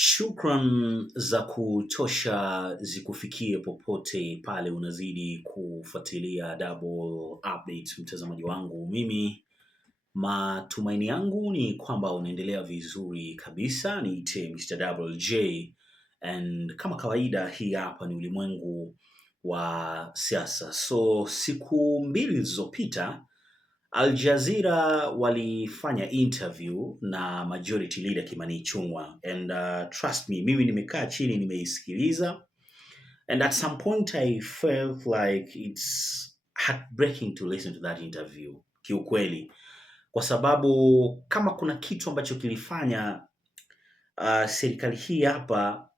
Shukran za kutosha zikufikie popote pale unazidi kufuatilia Double Update, mtazamaji wangu. Mimi matumaini yangu ni kwamba unaendelea vizuri kabisa. Niite Mr. Double J, and kama kawaida hii hapa ni ulimwengu wa siasa. So siku mbili zilizopita Al Jazeera walifanya interview na majority leader Kimani Ichungwah, and trust me, mimi nimekaa chini nimeisikiliza, and at some point I felt like it's heartbreaking to listen to that interview kiukweli, kwa sababu kama kuna kitu ambacho kilifanya serikali hii hapa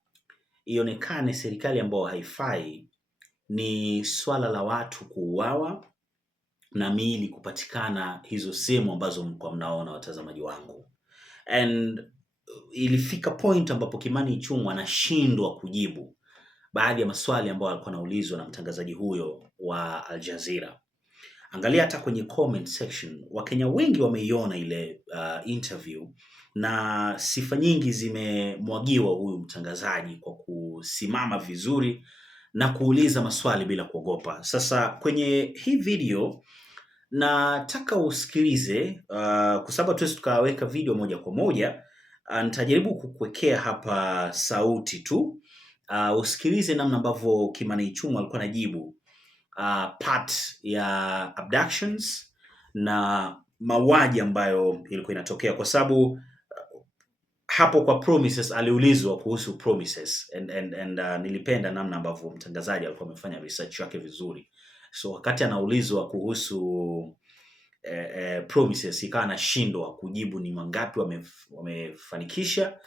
ionekane serikali ambayo haifai ni swala la watu kuuawa na miili kupatikana hizo sehemu ambazo mko mnaona, watazamaji wangu. And ilifika point ambapo Kimani Ichungwah anashindwa kujibu baadhi ya maswali ambayo alikuwa anaulizwa na mtangazaji huyo wa Al Jazeera. Angalia hata kwenye comment section, Wakenya wengi wameiona ile interview na sifa nyingi zimemwagiwa huyu mtangazaji kwa kusimama vizuri na kuuliza maswali bila kuogopa. Sasa kwenye hii video nataka usikilize, kwa sababu tuwezi tukaweka video moja kwa moja. Nitajaribu kukuwekea hapa sauti tu, usikilize namna ambavyo Kimani Ichungwah alikuwa anajibu part ya abductions na mauaji ambayo ilikuwa inatokea, kwa sababu hapo kwa promises aliulizwa kuhusu promises, and nilipenda namna ambavyo mtangazaji alikuwa amefanya research yake vizuri. So wakati anaulizwa kuhusu promises, ikawa anashindwa kujibu ni mangapi wamefanikisha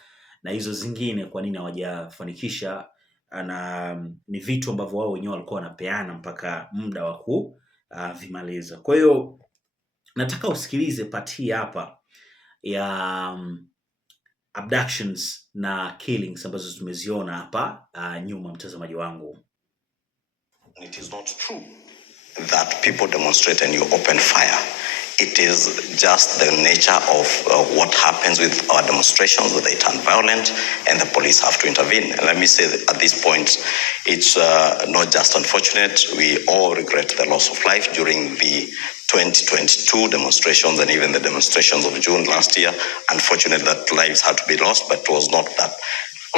na hizo zingine kwa nini hawajafanikisha, na ni vitu ambavyo wao wenyewe walikuwa wanapeana mpaka muda wa kuvimaliza. Kwa hiyo nataka usikilize part hii hapa ya abductions na killings ambazo tumeziona hapa nyuma, mtazamaji wangu. It is not true that people demonstrate and you open fire. It is just the nature of what happens with our demonstrations, that they turn violent and the police have to intervene. And let me say that at this point, it's not just unfortunate. We all regret the loss of life during the 2022 demonstrations and even the demonstrations of June last year. Unfortunate that lives had to be lost, but it was not that.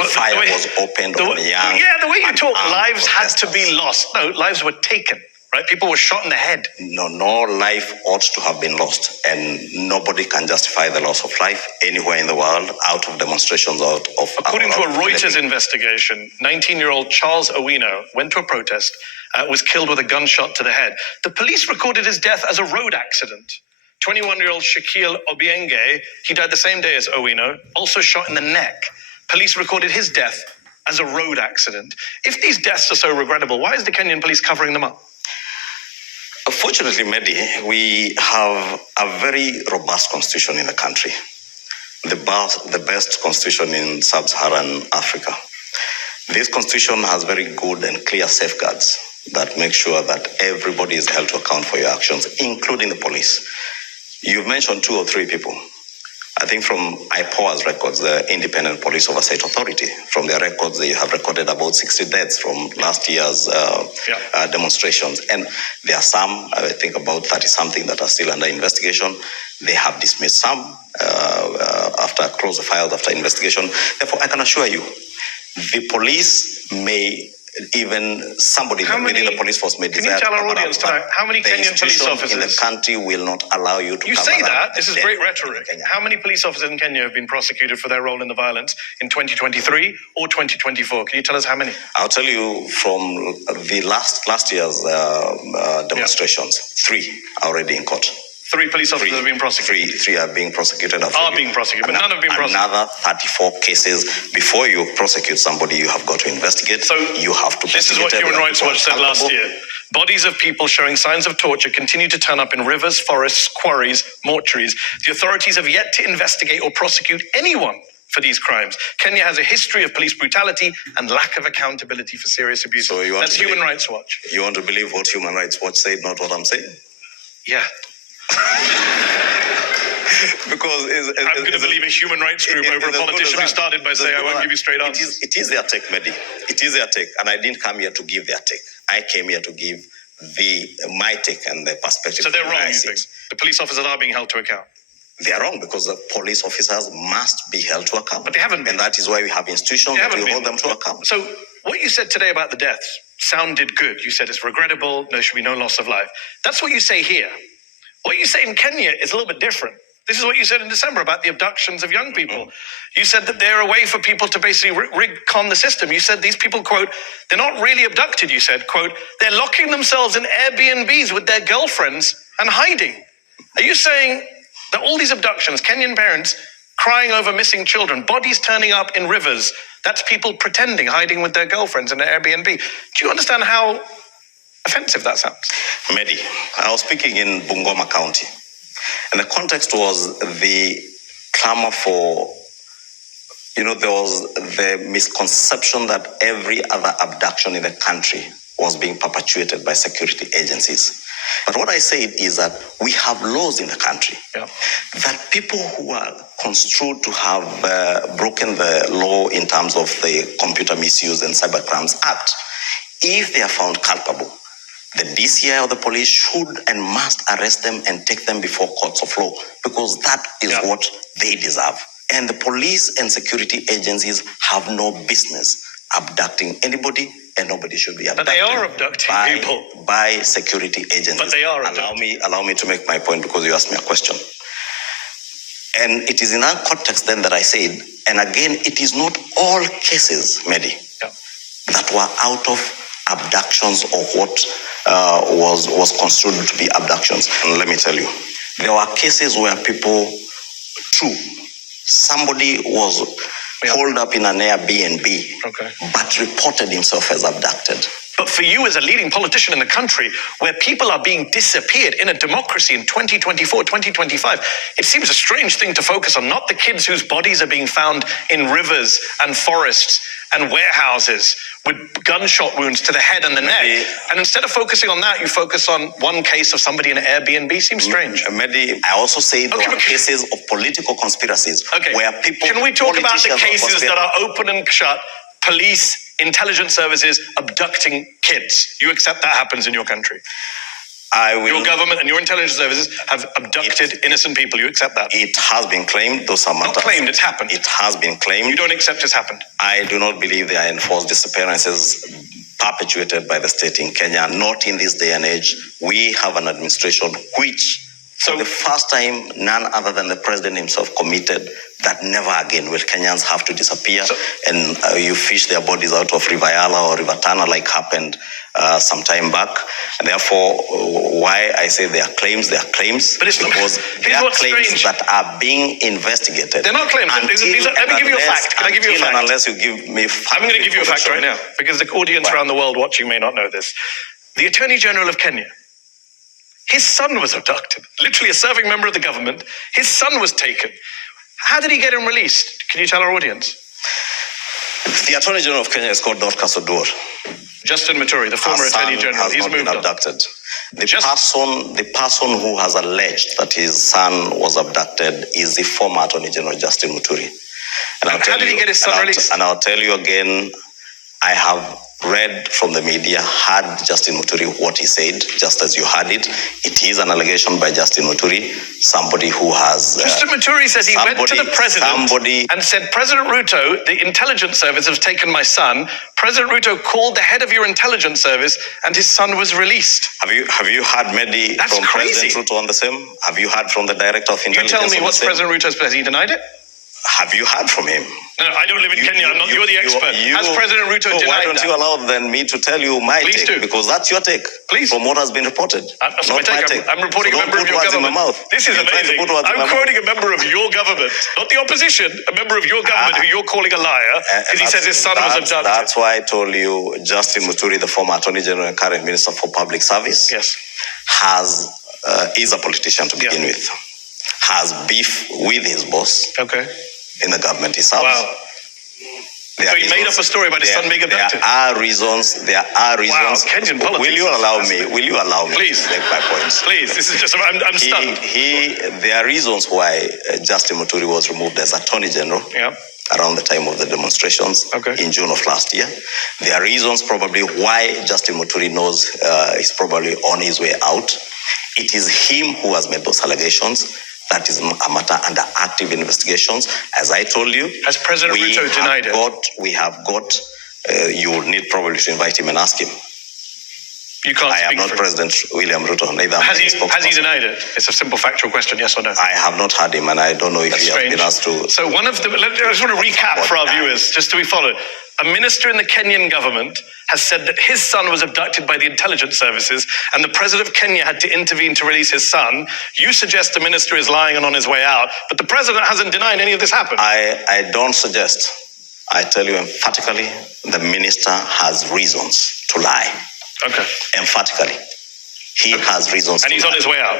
Fire was opened on a young... Yeah, the way you talk, lives had to be lost. No, lives were taken, right? People were shot in the head. No life ought to have been lost. And nobody can justify the loss of life anywhere in the world out of demonstrations of... According to a Reuters investigation, 19-year-old Charles Owino went to a protest, was killed with a gunshot to the head. The police recorded his death as a road accident. 21-year-old Shaquille Obienge, he died the same day as Owino, also shot in the neck. Police recorded his death as a road accident. If these deaths are so regrettable, why is the Kenyan police covering them up? Fortunately, Mehdi, we have a very robust constitution in the country. The best constitution in sub-Saharan Africa. This constitution has very good and clear safeguards that make sure that everybody is held to account for your actions, including the police. You've mentioned 2 or 3 people. I think from IPOA's records, the Independent Police Oversight Authority, from their records, they have recorded about 60 deaths from last year's demonstrations. And there are some, I think about 30-something that are still under investigation. They have dismissed some after close the files after investigation. Therefore, I can assure you, the police may... Even somebody within the police force may desire... Can you tell our audience tonight, how many Kenyan police officers... in the country will not allow you to... You say that, this is great rhetoric. How many police officers in Kenya have been prosecuted for their role in the violence in 2023 or 2024? Can you tell us how many? I'll tell you from the last year's demonstrations, 3 are already in court. 3 police officers have been prosecuted. 3 are being prosecuted. But none have been prosecuted. Another 34 cases. Before you prosecute somebody, you have got to investigate. So you have to. This is what Human Rights Watch said last year. Bodies of people showing signs of torture continue to turn up in rivers, forests, quarries, mortuaries. The authorities have yet to investigate or prosecute anyone for these crimes. Kenya has a history of police brutality and lack of accountability for serious abuse. So that's Human Rights Watch. You want to believe what Human Rights Watch said, not what I'm saying? Yeah. Because I'm going to believe a human rights group over a politician who started by saying, I won't give you straight answers. It is their take, Mehdi. It is their take. And I didn't come here to give their take. I came here to give my take and the perspective. So they're wrong, you think? The police officers are being held to account? They are wrong because the police officers must be held to account. But they haven't been. And that is why we have institutions that we hold them to account. So what you said today about the deaths sounded good. You said it's regrettable, there should be no loss of life. That's what you say here. What you say in Kenya is a little bit different. This is what you said in December about the abductions of young people. You said that they're a way for people to basically con the system. You said these people, quote, they're not really abducted, you said, quote, they're locking themselves in Airbnbs with their girlfriends and hiding. Are you saying that all these abductions, Kenyan parents crying over missing children, bodies turning up in rivers, that's people pretending, hiding with their girlfriends in an Airbnb? Do you understand how offensive that sounds? Mehdi, I was speaking in Bungoma County. And the context was the clamor for, there was the misconception that every other abduction in the country was being perpetuated by security agencies. But what I said is that we have laws in the country that people who are construed to have broken the law in terms of the Computer Misuse and Cybercrimes Act, if they are found culpable, the DCI or the police should and must arrest them and take them before courts of law, because that is what they deserve. And the police and security agencies have no business abducting anybody, and nobody should be abducted. But they are abducting people. By security agencies. But they are abducting. Allow me to make my point because you asked me a question. And it is in that context then that I said, and again, it is not all cases, Mehdi, that were out of abductions or what was construed to be abductions. And let me tell you, there were cases where people, somebody was holed up in an Airbnb, but reported himself as abducted. But for you as a leading politician in the country, where people are being disappeared in a democracy in 2024, 2025, it seems a strange thing to focus on, not the kids whose bodies are being found in rivers and forests and warehouses with gunshot wounds to the head and the neck. And instead of focusing on that, you focus on one case of somebody in an Airbnb. Seems strange. Mehdi, I also say there are cases of political conspiracies where people... Can we talk about the cases that are open and shut, police, intelligence services abducting kids? You accept that happens in your country? Your government and your intelligence services have abducted innocent people. You accept that? It has been claimed. Those are matters. Not claimed, it's happened. It has been claimed. You don't accept it's happened? I do not believe there are enforced disappearances perpetuated by the state in Kenya. Not in this day and age. We have an administration which, for the first time, none other than the president himself committed that never again will Kenyans have to disappear and you fish their bodies out of River Yala or River Tana like happened some time back. And therefore, why I say they are claims, but it's because they are claims that are being investigated. They're not claims. Let me give you a fact. Can I give you a fact? Unless you give me fact. I'm going to give you a fact right now, because the audience around the world watching may not know this. The Attorney General of Kenya, his son was abducted. Literally a serving member of the government. His son was taken. How did he get him released? Can you tell our audience? The Attorney General of Kenya is called Dorcas Oduor. Justin Muturi, the former Attorney General, he's moved abducted. The person who has alleged that his son was abducted is the former Attorney General Justin Muturi. And how did he get his son released? And I'll tell you again, I have read from the media, heard Justin Muturi what he said, just as you heard it. It is an allegation by Justin Muturi, somebody who has... Justin Muturi says he went to the president and said, President Ruto, the intelligence service has taken my son. President Ruto called the head of your intelligence service and his son was released. Have you heard, Mehdi, from crazy. President Ruto on the same? Have you heard from the director of intelligence? You tell me what's President Ruto's place. He denied it? Have you heard from him? No, I don't live in Kenya. You're the expert. Has President Ruto denied that? Why don't you allow then me to tell you my take? Do. Because that's your take. Please. From what has been reported. That's my take. I'm reporting a member of your government. This is amazing. I'm quoting a member of your government, not the opposition, a member of your government who you're calling a liar because he says his son was abducted. That's why I told you Justin Muturi, the former Attorney General and current Minister for Public Service, is a politician to begin with, has beef with his boss. Okay. In the government he serves. Wow. There he made up a story about his son being abducted. There are reasons. Wow, Kenyan politics. Will you allow me Please. to make my points? Please, this is just, I'm stunned. There are reasons why Justin Muturi was removed as Attorney General. Yeah. Around the time of the demonstrations in June of last year. There are reasons probably why Justin Muturi knows he's probably on his way out. It is him who has made those allegations. That is a matter under active investigations. As I told you, has President Ruto denied it? We have got, you will need probably to invite him and ask him. You can't I am not President William Ruto, neither has he denied it? It's a simple factual question, yes or no? I have not heard him, and I don't know if he has been asked to. So I just want to recap for our viewers, just to be followed. A minister in the Kenyan government has said that his son was abducted by the intelligence services and the president of Kenya had to intervene to release his son. You suggest the minister is lying and on his way out, but the president hasn't denied any of this happened. I don't suggest. I tell you emphatically, the minister has reasons to lie. Okay. Emphatically. He has reasons and he's on his way out?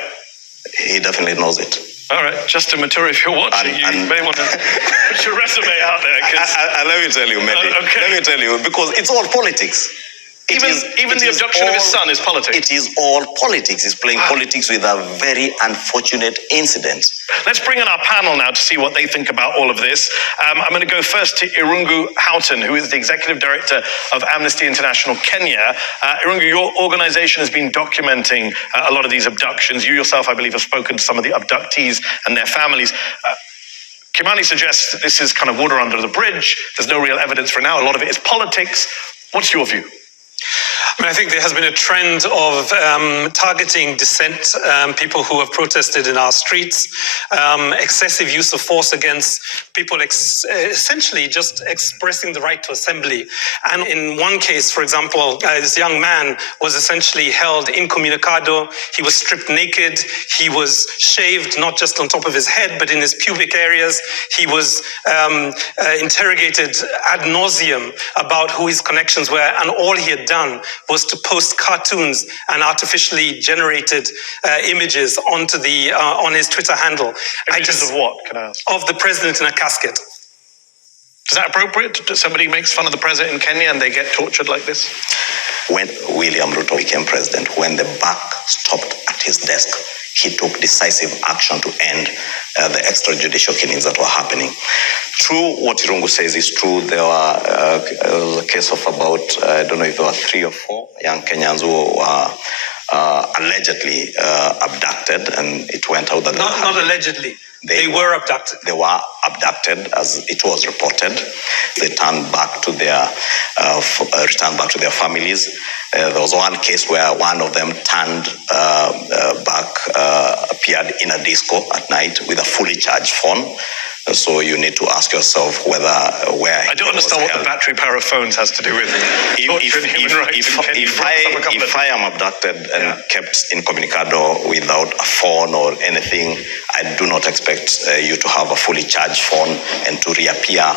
He definitely knows it. All right, Justin Muturi, if you're watching, you may want to put your resume out there. Let me tell you, Mehdi. Let me tell you, because it's all politics. Even the abduction of his son is politics. It is all politics. He's playing politics with a very unfortunate incident. Let's bring in our panel now to see what they think about all of this. I'm going to go first to Ichungwah Houghton, who is the Executive Director of Amnesty International Kenya. Ichungwah, your organization has been documenting a lot of these abductions. You yourself, I believe, have spoken to some of the abductees and their families. Kimani suggests that this is kind of water under the bridge. There's no real evidence for now. A lot of it is politics. What's your view? I think there has been a trend of targeting dissent, people who have protested in our streets, excessive use of force against people essentially just expressing the right to assembly. And in one case, for example, this young man was essentially held incommunicado. He was stripped naked. He was shaved, not just on top of his head, but in his pubic areas. He was interrogated ad nauseum about who his connections were, and all he had done was to post cartoons and artificially generated images onto the on his Twitter handle. Images of what, can I ask? Of the president in a casket. Is that appropriate? Somebody makes fun of the president in Kenya and they get tortured like this? When William Ruto became president, when the buck stopped at his desk, he took decisive action to end the extrajudicial killings that were happening. True, what Ichungwah says is true. There was a case of about, I don't know if there were 3 or 4 young Kenyans who were allegedly abducted, and it went out that not allegedly. They were abducted. They were abducted, as it was reported. They returned back to their families. There was one case where one of them turned back, appeared in a disco at night with a fully charged phone. So you need to ask yourself where I don't understand what the battery power of phones has to do with if I am abducted and kept incommunicado without a phone or anything, I do not expect you to have a fully charged phone and to reappear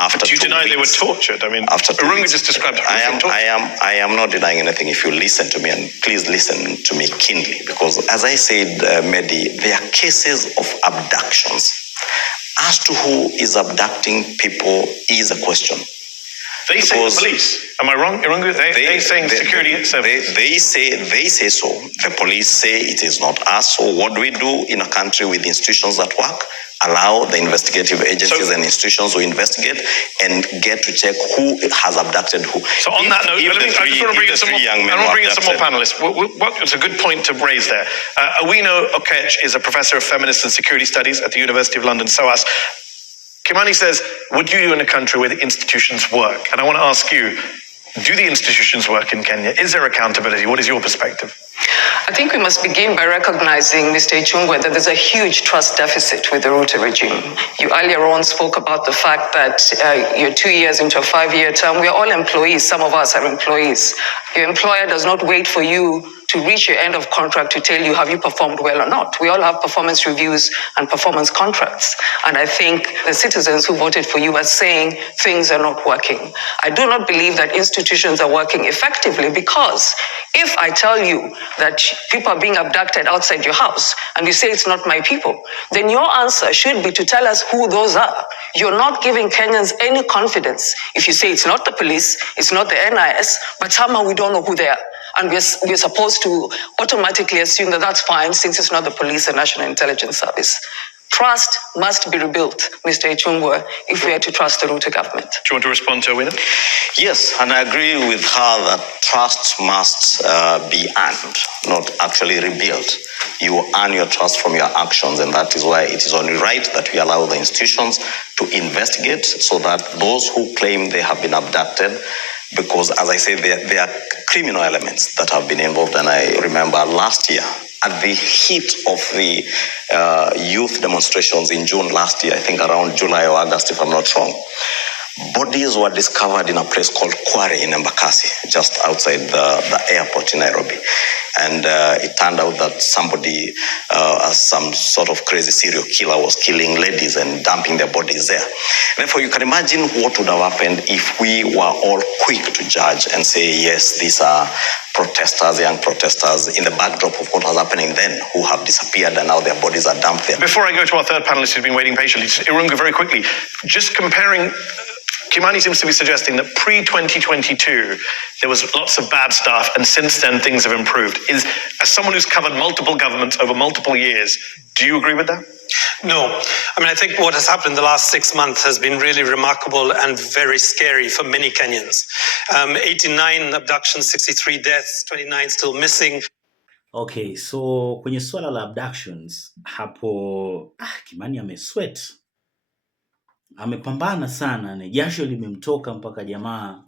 after 2 weeks. Do you deny they were tortured? I mean, after Ichungwah just described it. I am not denying anything. If you listen to me, and please listen to me keenly, because as I said, Mehdi, there are cases of abductions. As to who is abducting people is a question. They say the police. Am I wrong? They saying security services. They say so. The police say it is not us. So what do we do in a country with institutions that work? Allow the investigative agencies and institutions to investigate and get to check who has abducted who. So on that note, I just want to bring in some more panelists. It's a good point to raise there. Awino Okech is a professor of feminist and security studies at the University of London, SOAS. Kimani says, what do you do in a country where the institutions work? And I want to ask you, do the institutions work in Kenya? Is there accountability? What is your perspective? I think we must begin by recognizing, Mr. Ichungwah, that there's a huge trust deficit with the Ruto regime. You earlier on spoke about the fact that you're 2 years into a 5-year term. We're all employees. Some of us are employees. Your employer does not wait for you to reach your end of contract to tell you have you performed well or not. We all have performance reviews and performance contracts. And I think the citizens who voted for you are saying things are not working. I do not believe that institutions are working effectively, because if I tell you that people are being abducted outside your house and you say it's not my people, then your answer should be to tell us who those are. You're not giving Kenyans any confidence if you say it's not the police, it's not the NIS, but somehow we don't know who they are. And we're supposed to automatically assume that that's fine since it's not the police and National Intelligence Service. Trust must be rebuilt, Mr. Ichungwah, if we are to trust the Ruto government. Do you want to respond to Owino? Yes, and I agree with her that trust must be earned, not actually rebuilt. You earn your trust from your actions, and that is why it is only right that we allow the institutions to investigate so that those who claim they have been abducted, because as I say, there are criminal elements that have been involved. And I remember last year, at the heat of the youth demonstrations in June last year, I think around July or August, if I'm not wrong, bodies were discovered in a place called Kware in Embakasi, just outside the airport in Nairobi. And it turned out that somebody, some sort of crazy serial killer, was killing ladies and dumping their bodies there. Therefore, you can imagine what would have happened if we were all quick to judge and say, yes, these are protesters, young protesters, in the backdrop of what was happening then, who have disappeared and now their bodies are dumped there. Before I go to our third panelist who's been waiting patiently, Ichungwah, very quickly, just comparing, Kimani seems to be suggesting that pre-2022, there was lots of bad stuff, and since then things have improved. As someone who's covered multiple governments over multiple years, do you agree with that? No. I mean, I think what has happened in the last 6 months has been really remarkable and very scary for many Kenyans. 89 abductions, 63 deaths, 29 still missing. Okay, so kwenye swala la abductions hapo Kimani amesweat. Amepambana sana, ni jasho limemtoka mpaka jamaa.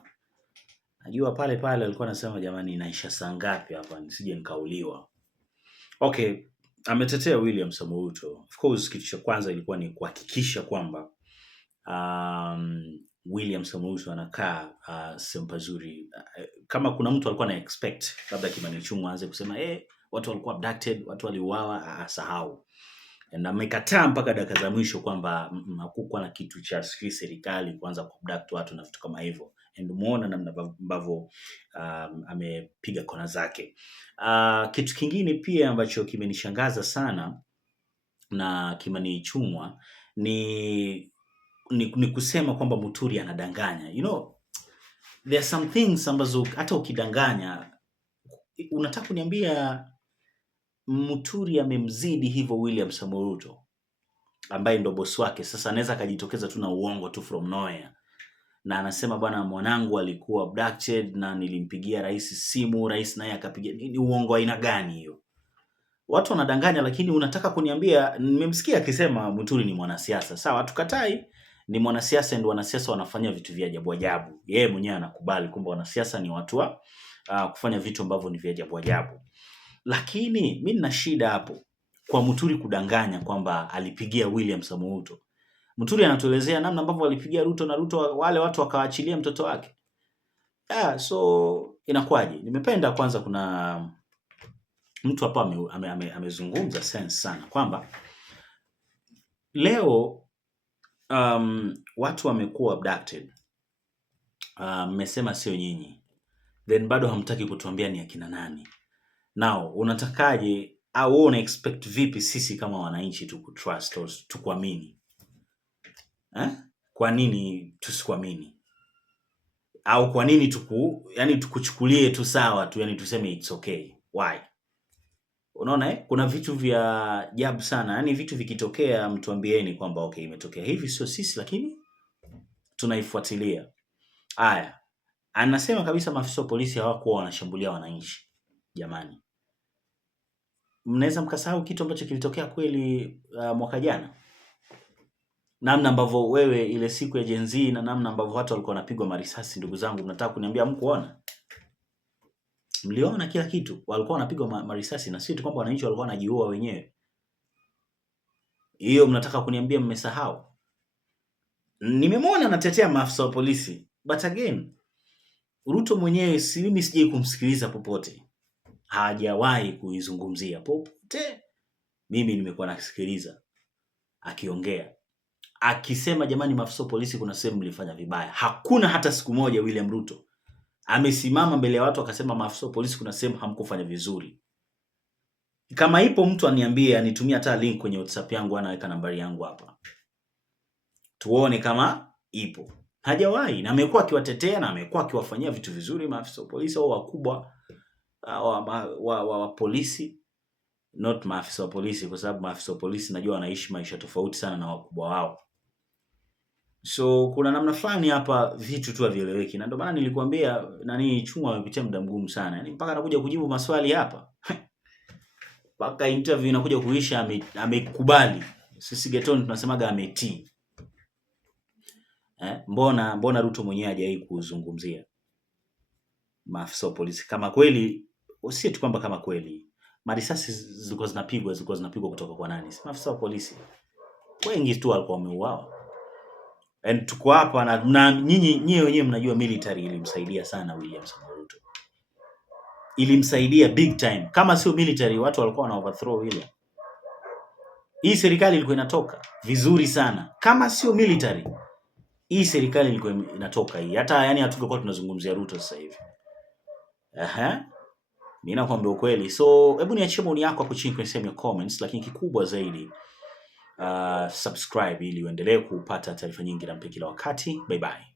Najua pale alikuwa anasema jamani, inaisha saa ngapi hapa nisije nikauliwa. Okay, ametetea William Samoei Ruto. Of course, kitu cha kwanza ilikuwa ni kuhakikisha kwamba William Samoei Ruto anakaa sehemu pazuri. Kama kuna mtu alikuwa na expect labda Kimani Ichung'wah aanze kusema watu walikuwa abducted, watu waliuawa, asahau. Na amekataa mpaka dakika za mwisho kwamba hakukuwa na kitu cha serikali kuanza kuabduct watu na vitu kama hivyo. Ndio muone namna ambavyo amepiga kona zake. Kitu kingine pia ambacho kimenishangaza sana na Kimani Ichung'wah ni kusema kwamba Muturi anadanganya. You know, there are some things ambazo hata ukidanganya, unataka kuniambia Muturi amemzidi hivyo William Samoei Ruto ambaye ndo boss wake. Sasa anaweza akajitokeza tu na uongo tu from nowhere. Na anasema bwana, mwanangu alikuwa abducted na nilimpigia rais simu, rais naye akapiga. Ni uongo aina gani hiyo? Watu wanadanganya, lakini unataka kuniambia, nimemsikia akisema Muturi ni mwanasiasa. Sawa, tukatai ni mwanasiasa, ndio wanasiasa wanafanya vitu vya ajabu ajabu. Yeye mwenyewe anakubali kwamba wanasiasa ni watu wa kufanya vitu ambavyo ni vya ajabu ajabu. Lakini mimi nina shida hapo kwa Muturi kudanganya kwamba alipigia William Samoei Ruto. Muturi anatuelezea namna ambavyo alipigia Ruto na Ruto wale watu wakawaachilia mtoto wake. So inakuwaje? Nimependa kwanza kuna mtu hapa amezungumza sense sana kwamba leo watu wamekuwa abducted. Mmesema sio nyinyi. Then bado hamtaki kutuambia ni akina nani. Now, unatakaje au una expect vipi sisi kama wananchi tukutrust au tukuamini? Kwa nini tusikuamini? Au kwa nini tukuchukulie tu sawa tu, yani tuseme it's okay? Why? Unaona kuna vitu vya ajabu sana. Yani vitu vikitokea mtuambieni kwamba okay, imetokea hivi, sio sisi lakini tunaifuatilia. Haya. Anasema kabisa maafisa wa polisi hawakuwa wanashambulia wananchi. Jamani, mnaweza mkasahau kitu ambacho kilitokea kweli mwaka jana? Namna ambavyo wewe ile siku ya Gen Z na namna ambavyo watu walikuwa wanapigwa marisasi, ndugu zangu, mnataka kuniambia mkuona? Mliona kila kitu, walikuwa wanapigwa marisasi, na sio tu kwamba wananchi walikuwa wanajiua wenyewe. Hiyo mnataka kuniambia mmesahau? Nimemwona anatetea maafisa wa polisi, but again Ruto mwenyewe mimi sijai kumsikiliza popote. hajawahi kuizungumzia popote. Mimi nimekuwa nasikiliza akiongea, akisema jamani, maafisa polisi kuna sehemu mlifanya vibaya. Hakuna hata siku moja William Ruto amesimama mbele ya watu akasema maafisa polisi kuna sehemu hamkufanya vizuri. Kama ipo mtu aniambie, anitumia hata link kwenye WhatsApp yangu, anaweka nambari yangu hapa, tuone kama ipo. Hajawahi, na amekuwa akiwatetea na amekuwa akiwafanyia vitu vizuri maafisa polisi au wakubwa wa polisi, not maafisa wa polisi, kwa sababu maafisa wa polisi najua wanaishi maisha tofauti sana na wakubwa wao. So kuna namna fulani hapa vitu tu havieleweki, na ndio maana nilikwambia nani Ichungwah amepitia muda mgumu sana. Yaani mpaka anakuja kujibu maswali hapa. Mpaka interview inakuja kuisha amekubali. Sisi getoni tunasemaga ametii. Mbona Ruto mwenyewe hajawahi kuzungumzia maafisa wa polisi? Kama kweli, si tu kwamba kama kweli marisasi zilikuwa zinapigwa kutoka kwa nani? Si maafisa wa polisi. Wengi tu walikuwa wameuawa. And tuko hapa na nyinyi wenyewe mnajua military ilimsaidia sana William Samoei Ruto. Ilimsaidia big time. Kama sio military watu walikuwa wana overthrow William. Hii serikali ilikuwa inatoka vizuri sana. Kama sio military, hii serikali ilikuwa inatoka hii. Hata yani hatungekuwa tunazungumzia Ruto sasa hivi. Mimi nakwambia ukweli. So hebu niachie maoni yako hapo chini kwenye sehemu ya comments, lakini kikubwa zaidi subscribe ili uendelee kupata taarifa nyingi na mpya kila wakati. Bye bye.